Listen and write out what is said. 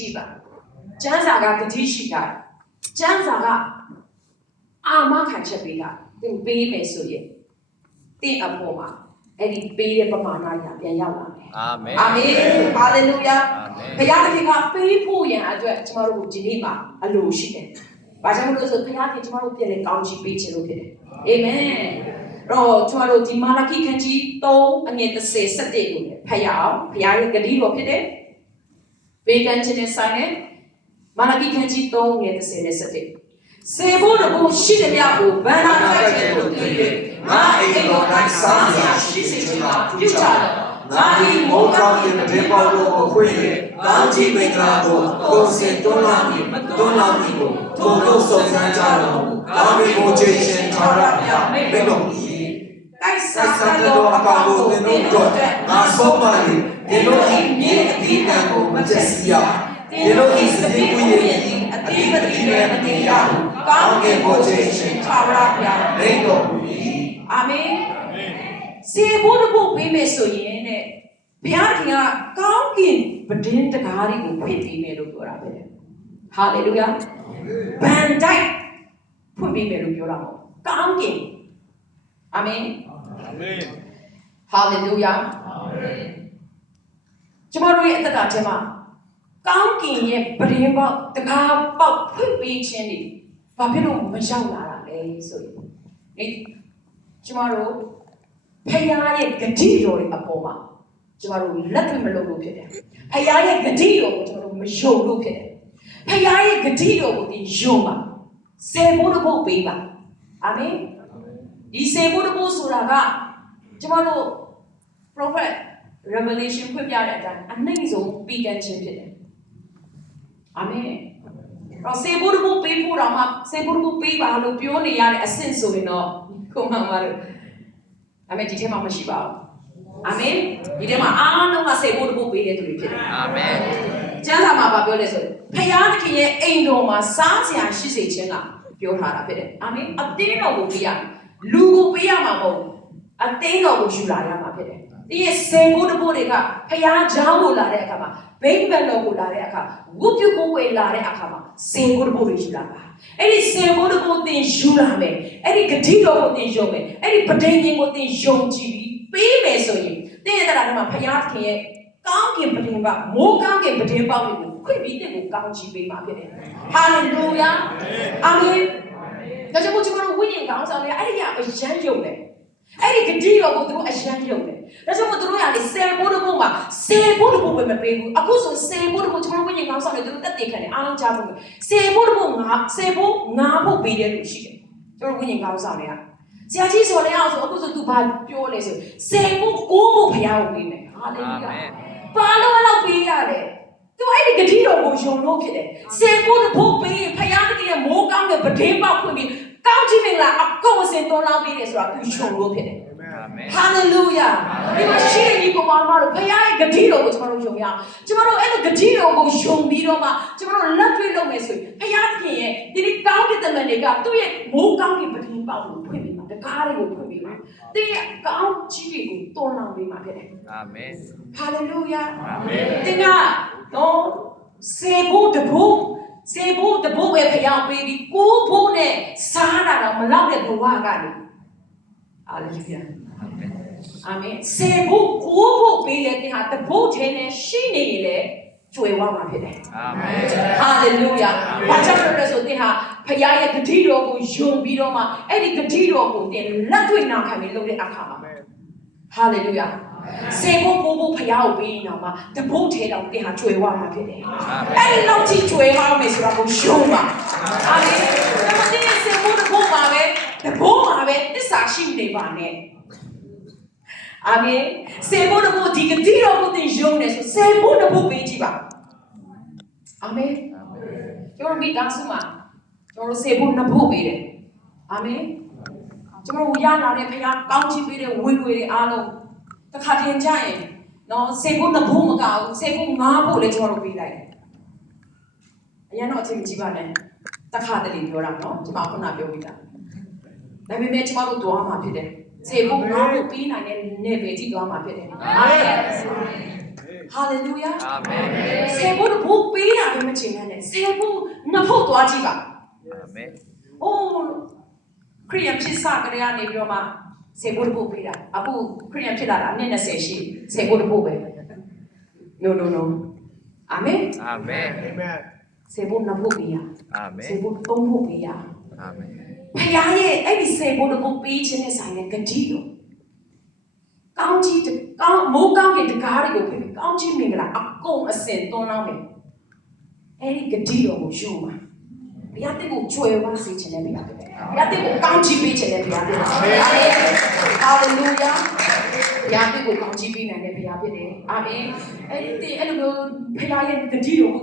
ကြည့်ပါကျမ်းစာကဂတိရှိတာကျမ်းစာကအာမခံချက်ပေးတာသင်ပေးမယ်ဆိုရင်သင်အပေါ်မှာအဲ့ဒီပေးတဲ့ပမာဏညာပြန်ရောက်လာမယ်အာမင်အာမင်ဟာလေလုယာ အာမင် ဘုရားသခင်ကပေးဖို့ရန်အတွက်ကျွန်တော်တို့ဒီနေ့မှာအလိုရှိတယ်။ဘာကြောင့်လဲဆိုဘုရားသခင်ကျွန်တော်တို့ပြည်လေကောင်းချီးပေးခြင်းလို့ဖြစ်တယ်။အာမင်။တော့ကျွန်တော်တို့ဒီမာလခိခန်းကြီး3အငယ်30 17ကိုဖတ်ရအောင်။ဘုရားရဲ့ဂတိတော်ဖြစ်တယ်။ဘေးကန်းခြင်းနဲ့ဆိုင်တဲ့မာလခိခန်းကြီး3ငယ်30နဲ့17စေဖို့တကူရှိတဲ့မြတ်ကိုဗန္ဒာတိုက်ခြင်းလို့သိ၍ငါအိမ်တော်၌စားစရာရှိစေခြင်းမှာပြုကြတော့ငါဒီမောကောင်းတဲ့တည်ပေါလို့ကိုခွင့်၍ကောင်းချီးမင်္ဂလာကိုကိုယ်စင်တွန်းလာပြီးတွန်းလာပြီးကိုထိုတို့စုံစမ်းကြတော့ကောင်းပြီးကိုချေရှင်ထားရမြတ်မိတ်တော်ကြီးတိုက်ဆိုင်တော်အကောင်ကိုသင်တို့တော့ငါဆုံးပါလေဒီလိုဤမြေအတိအံကိုမကျစီရဒီလိုဤစတိဝိရဲ့အတိပတိရဲ့မတရားကောင်းကင်ကိုချေရှင်ထားရမြတ်မိတ်တော်ကြီးအာမင်စေဖို့တဖို့ပေးမယ်ဆိုရင်တဲ့ဘုရားခင်ကကောင်းကင်ပဒင်းတကားတွေကိုဖွင့်ပေးမယ်လို့ပြောတာပဲဟာလေလုယာဘန်တိုက်ဖွင့်ပေးမယ်လို့ပြောတာပေါ့ကောင်းကင်အာမင်အာမင်ဟာလေလုယာအာမင်ကျွန်တော်တို့ရဲ့အသက်တာထဲမှာကောင်းကင်ရဲ့ပဒင်းပေါက်တကားပေါက်ဖွင့်ပေးခြင်းတွေဘာဖြစ်လို့မရောက်လာတာလဲဆိုရင်ဒီကျွန်တော်တို့ဖခင်ရဲ့ဂတိတော်တွေအပေါ်မှာကျွန်တော်တို့လက်တွေ့မလုပ်လို့ဖြစ်တယ်။ဖခင်ရဲ့ဂတိတော်ကိုကျွန်တော်တို့မယုံလို့ဖြစ်တယ်။ဖခင်ရဲ့ဂတိတော်ကိုဒီယုံပါ။စေဖို့တဖို့ပေးပါ။အာမင်။ဒီစေဖို့တဖို့ဆိုတာကကျွန်တော်တို့ prophet revelation ဖွင့်ပြတဲ့အတိုင်းအနှိမ့်ဆုံးပြီးကန်းခြင်းဖြစ်တယ်။အာမင်။တော့စေဖို့တဖို့ပေးဖို့တော့မှစေဖို့တဖို့ပေးပါလို့ပြောနေရတဲ့အဆင့်ဆိုရင်တော့ကိုမှန်ပါလို့အာမင်ဒီထဲမှာမရှိပါဘူးအာမင်ဒီထဲမှာအားလုံးကစေဖို့တဖို့ပေးတဲ့သူတွေဖြစ်တယ်အာမင်ကျမ်းစာမှာပြောလဲဆိုဖခင်သခင်ရဲ့အိမ်တော်မှာစားစရာရှိစေခြင်းကပြောထားတာဖြစ်တယ်အာမင်အတင်းတော်ကိုပေးရလူကိုပေးရမှာမဟုတ်အတင်းတော်ကိုယူလာရမှာဖြစ်တယ်ဒီရဲ့စေဖို့တဖို့တွေကဖခင်เจ้าကိုလာတဲ့အခါမှာဘိန်းဘက်တော်ကိုလာတဲ့အခါဝုပြုတ်ကိုဝေလာတဲ့အခါမှာစေဖို့တဖို့တွေယူလာပါအဲ့ဒီစေဖို့တဖို့သင်ယူလာမယ်အဲ့ဒီဂတိတော်ကိုသင်ယုံမယ်အဲ့ဒီပဋိညာဉ်ကိုသင်ယုံကြည်ပြီးပေးမယ်ဆိုရင်သင်ရဲ့တရားထဲမှာဖခင်သခင်ရဲ့ကောင်းကင်ပဋိညာဉ်မိုးကောင်းကင်ပဋိညာဉ်ပေါက်တွေကိုခွင့်ပြီးသင်ကိုကောင်းချီးပေးမှာဖြစ်တယ်ဟာလေလုယာအာမင်ဒါကြောင့်ကျွန်တော်တို့ဝိညာဉ်ကောင်းဆောင်တွေအဲ့ဒီကအယံယုံတယ်အဲ့ဒီဂတိတော်ကိုသူတို့အယံယုံတယ်ဒါကြောင့်သူတို့ကလေဆယ်ဖို့တဖို့မှာဆယ်ဖို့တဖို့ပဲမပေးဘူးအခုဆိုဆယ်ဖို့တဖို့ကျွန်တော်ဝိညာဉ်ကောင်းဆောင်တွေသူတို့တက်တည်ခံတယ်အားလုံးကြားဖို့ဆယ်ဖို့တဖို့ငါဆယ်ဖို့ငါဖို့ပေးတယ်လို့ရှိတယ်ကျွန်တော်ဝိညာဉ်ကောင်းဆောင်တွေကဆရာကြီးဆိုလည်းအောင်ဆိုအခုဆိုသူဘာပြောလဲဆိုဆယ်ဖို့ကိုးဖို့ဖရားကိုပေးမယ်ဟာလေလုယာဘာလို့အဲ့လိုပေးရလဲသူအဲ့ဒီဂတိတော်ကိုယုံလို့ဖြစ်တယ်ဆယ်ဖို့တဖို့ပေးရင်ဖရားတကယ်မိုးကောင်းတဲ့ပဒင်းပေါက်ဖွင့်ပြီးကောင်းချီးမင်္ဂလာအကုန်အစင်တော်လာပေးတယ်ဆိုတာသူယုံလို့ဖြစ်တယ်ဟာလေလုယာဒီမှာရှိတဲ့ဒီကောင်မတို့ဖခင်ရဲ့ဂတိတော်ကိုကျွန်တော်တို့ယုံရအောင်ကျွန်တော်တို့အဲ့လိုဂတိတော်ကိုယုံပြီးတော့မှကျွန်တော်တို့လက်တွေ့လုပ်မယ်ဆိုရင်ဖခင်သခင်ရဲ့ဒီကောင်းကင်တမန်တွေကသူ့ရဲ့မိုးကောင်းကင်ပဒင်းပေါက်ကိုဖွင့်ပြီးမှတကားတွေကိုဖွင့်ပြီးမှသူ့ရဲ့ကောင်းချီးတွေကိုတွန်းလောင်းပေးမှဖြစ်တယ်အာမင်ဟာလေလုယာအာမင်တင်ကတော့စေဖို့တဖို့စေဖို့တဖို့ပဲဖခင်ပေးပြီးကိုးဖို့နဲ့စားတာတော့မလောက်တဲ့ဘဝကနေဟာလေလုယာအာမင်စေဖို့ကိုးဖို့ပေးတဲ့တင်ဟာတဖို့ထဲနဲ့ရှိနေရင်လေကျွေဝမှာဖြစ်တယ်အာမင်ဟာလေလုယာဘာကြောင့်လဲဆိုတင်ဟာဖခင်ရဲ့ဂတိတော်ကိုယုံပြီးတော့မှအဲ့ဒီဂတိတော်ကိုတင်လက်တွေ့နာခံပြီးလုပ်တဲ့အခါမှာဟာလေလုယာစေဖို့ကိုးဖို့ဖခင်ကိုပေးရင်တော့မှတဖို့ထဲတော့တင်ဟာကျွေဝမှာဖြစ်တယ်အဲ့ဒီလောက်ကြီးကျွေဝမယ်ဆိုတာကိုယုံပါအာမင်ဒါမှတင်စေဖို့တဖို့ပါပဲတဖို့ပါပဲသစ္စာရှိနေပါနဲ့အာမင်စေဖို့တဖို့ဒီဂတိတော်ကိုသင်ယုံနေဆိုစေဖို့တဖို့ပေးကြည့်ပါအာမင်ကျွန်တော်မိသားစုမှာကျွန်တော်စေဖို့နှစ်ဖို့ပေးတယ်အာမင်ကျွန်တော်ရလာတဲ့ဖခင်ကောင်းချီးပေးတဲ့ဝေတွေအားလုံးတစ်ခါတင်ကြရင်နော်စေဖို့နှစ်ဖို့မကဘူးစေဖို့ငါးဖို့လည်းကျွန်တော်တို့ပေးလိုက်တယ်အရင်တော့အချိန်ကြီးပါနဲ့တစ်ခါတလေပြောတာနော်ကျွန်မခုနပြောပြီးတာဒါပေမဲ့ကျွန်တော်တို့တွားမှာဖြစ်တယ်စေဖို့ငါ့ကိုပြီးနိုင်တဲ့နေပဲကြည့်သွားမှာဖြစ်တယ်အာမင်ဟာလေလုယာအာမင်စေဖို့ဘုပေးတာ ချင်တဲ့ဆယ်ဖို့နှစ်ဖို့သွားကြည့်ပါ အာမင် အိုးခရိယန်ဖြစ်စကလေးကနေပြီးတော့မှဆယ်ဖို့တစ်ဖို့ပေးတာအခုခရိယန်ဖြစ်လာတာအနည်း20ရှိဆယ်ဖို့တစ်ဖို့ပဲ no အာမင် အာမင် ဆယ်ဖို့နှစ်ဖို့ပေးရ အာမင် ဆယ်ဖို့သုံးဖို့ပေးရ အာမင် ဖခင်ရဲ့အဲ့ဒီဆယ်ဖို့တစ်ဖို့ပေးခြင်းနဲ့ဆိုင်တဲ့ဂတိတော်ကောင်းကြီးကောင်းမိုးကောင်းတဲ့တကားတွေကိုဖိပြီးကောင်းကြီးမင်္ဂလာအကုန်အစင်သွန်းလောင်းမယ်အဲ့ဒီဂတိတော်ကိုယူပါဘုရားတင့်ကိုကြွယ်ဝစေခြင်းနဲ့ဘုရားဖြစ်တယ်ဘုရားတင့်ကိုကောင်းချီးပေးခြင်းနဲ့ဘုရားဖြစ်တယ်အာမင်ဟာလေလုယာဘုရားတင့်ကိုကောင်းချီးပေးနိုင်တဲ့ဘုရားဖြစ်တယ်အာမင်အဲ့ဒီအဲ့လိုမျိုးဘုရားရဲ့ဂတိတော်